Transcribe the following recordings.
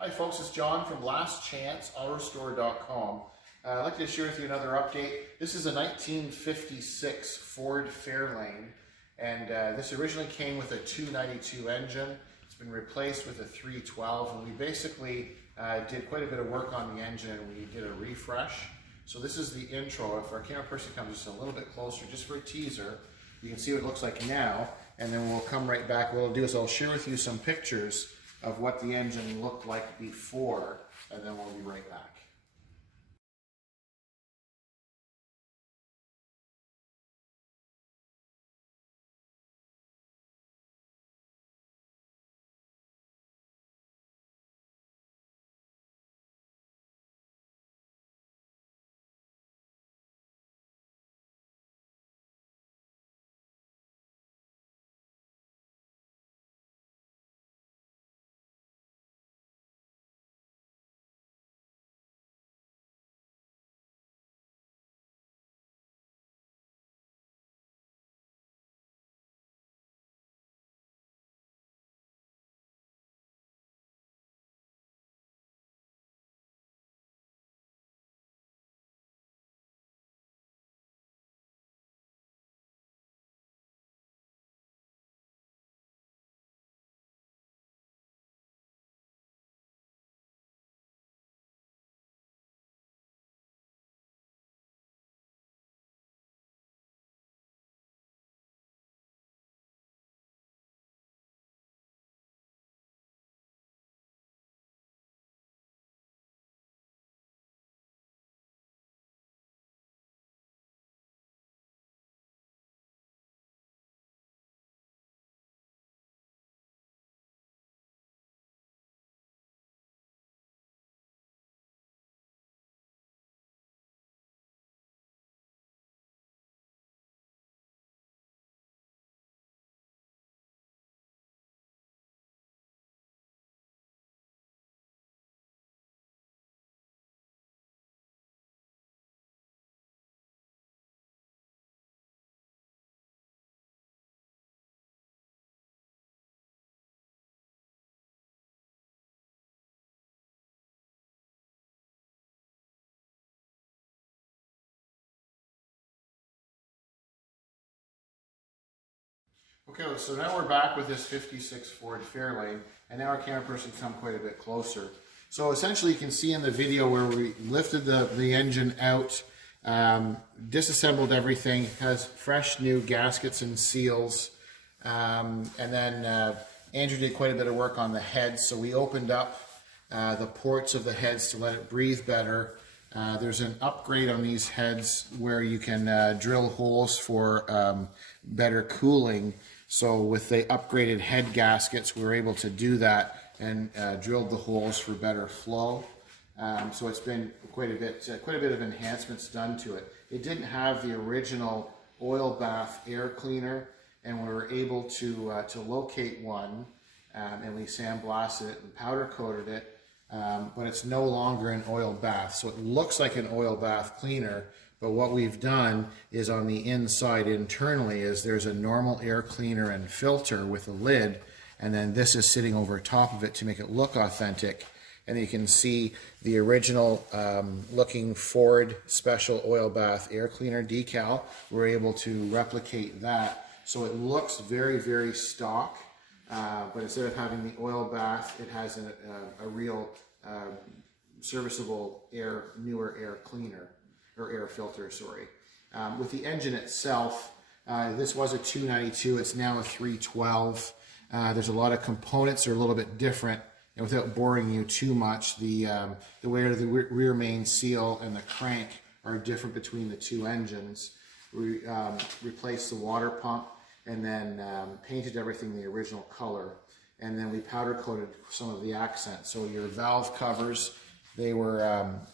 Hi folks, it's John from lastchanceautorestore.com. I'd like to share with you another update. This is a 1956 Ford Fairlane, and this originally came with a 292 engine. It's been replaced with a 312, and we basically did quite a bit of work on the engine, and we did a refresh. So this is the intro. If our camera person comes just a little bit closer, just for a teaser, you can see what it looks like now, and then we'll come right back. What I'll do is I'll share with you some pictures of what the engine looked like before, and then we'll be right back. Okay, so now we're back with this 56 Ford Fairlane, and now our camera person can come quite a bit closer. So essentially you can see in the video where we lifted the engine out, disassembled everything, it has fresh new gaskets and seals, and then Andrew did quite a bit of work on the heads, so we opened up the ports of the heads to let it breathe better. There's an upgrade on these heads where you can drill holes for better cooling. So with the upgraded head gaskets, we were able to do that and drilled the holes for better flow. So it's been quite a bit of enhancements done to it. It didn't have the original oil bath air cleaner, and we were able to locate one, and we sandblasted it and powder coated it. But it's no longer an oil bath. So it looks like an oil bath cleaner, but what we've done is on the inside internally is there's a normal air cleaner and filter with a lid, and then this is sitting over top of it to make it look authentic. And you can see the original looking Ford special oil bath air cleaner decal. We're able to replicate that. So it looks very, very stock. But instead of having the oil bath, it has a real serviceable newer air cleaner, or air filter, sorry. With the engine itself, this was a 292, it's now a 312. There's a lot of components that are a little bit different, and without boring you too much, the way the rear main seal and the crank are different between the two engines. We replaced the water pump, and then painted everything the original color, and then we powder coated some of the accents. So your valve covers, they were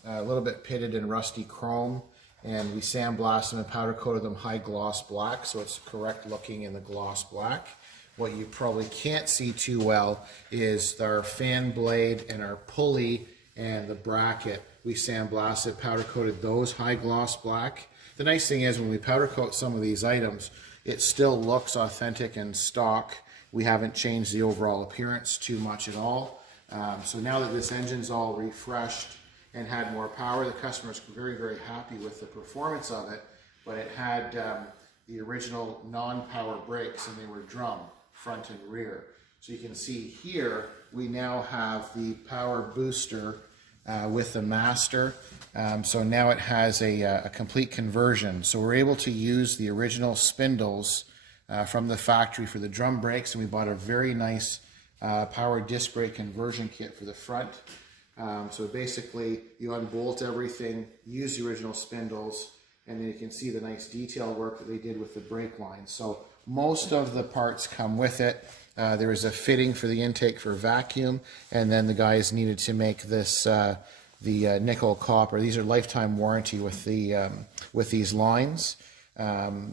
a little bit pitted in rusty chrome, and we sandblasted them and powder coated them high gloss black, so it's correct looking in the gloss black. What you probably can't see too well is our fan blade and our pulley and the bracket. We sandblasted, powder coated those high gloss black. The nice thing is when we powder coat some of these items, it still looks authentic and stock. We haven't changed the overall appearance too much at all. So now that this engine's all refreshed and had more power, the customer's very, very happy with the performance of it, but it had the original non-power brakes, and they were drum, front and rear. So you can see here, we now have the power booster with the master. So now it has a complete conversion. So we're able to use the original spindles from the factory for the drum brakes, and we bought a very nice power disc brake conversion kit for the front. So basically you unbolt everything, use the original spindles, and then you can see the nice detail work that they did with the brake lines. So most of the parts come with it. There is a fitting for the intake for vacuum, and then the guys needed to make this the nickel copper. These are lifetime warranty with the with these lines.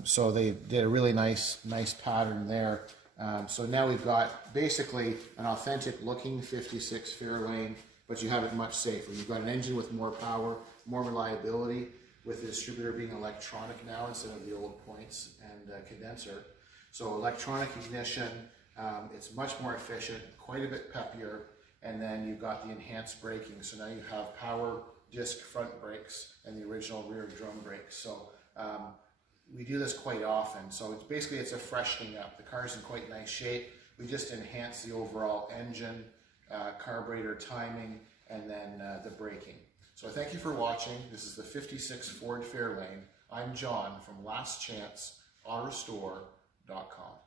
So they did a really nice pattern there. So now we've got basically an authentic looking 56 Fairlane, but you have it much safer. You've got an engine with more power, more reliability, with the distributor being electronic now instead of the old points and condenser. So electronic ignition, it's much more efficient, quite a bit peppier, and then you've got the enhanced braking. So now you have power disc front brakes and the original rear drum brakes. So we do this quite often. So it's basically a freshening up. The car's in quite nice shape. We just enhance the overall engine, carburetor timing, and then the braking. So thank you for watching. This is the 56 Ford Fairlane. I'm John from lastchanceautorestore.com.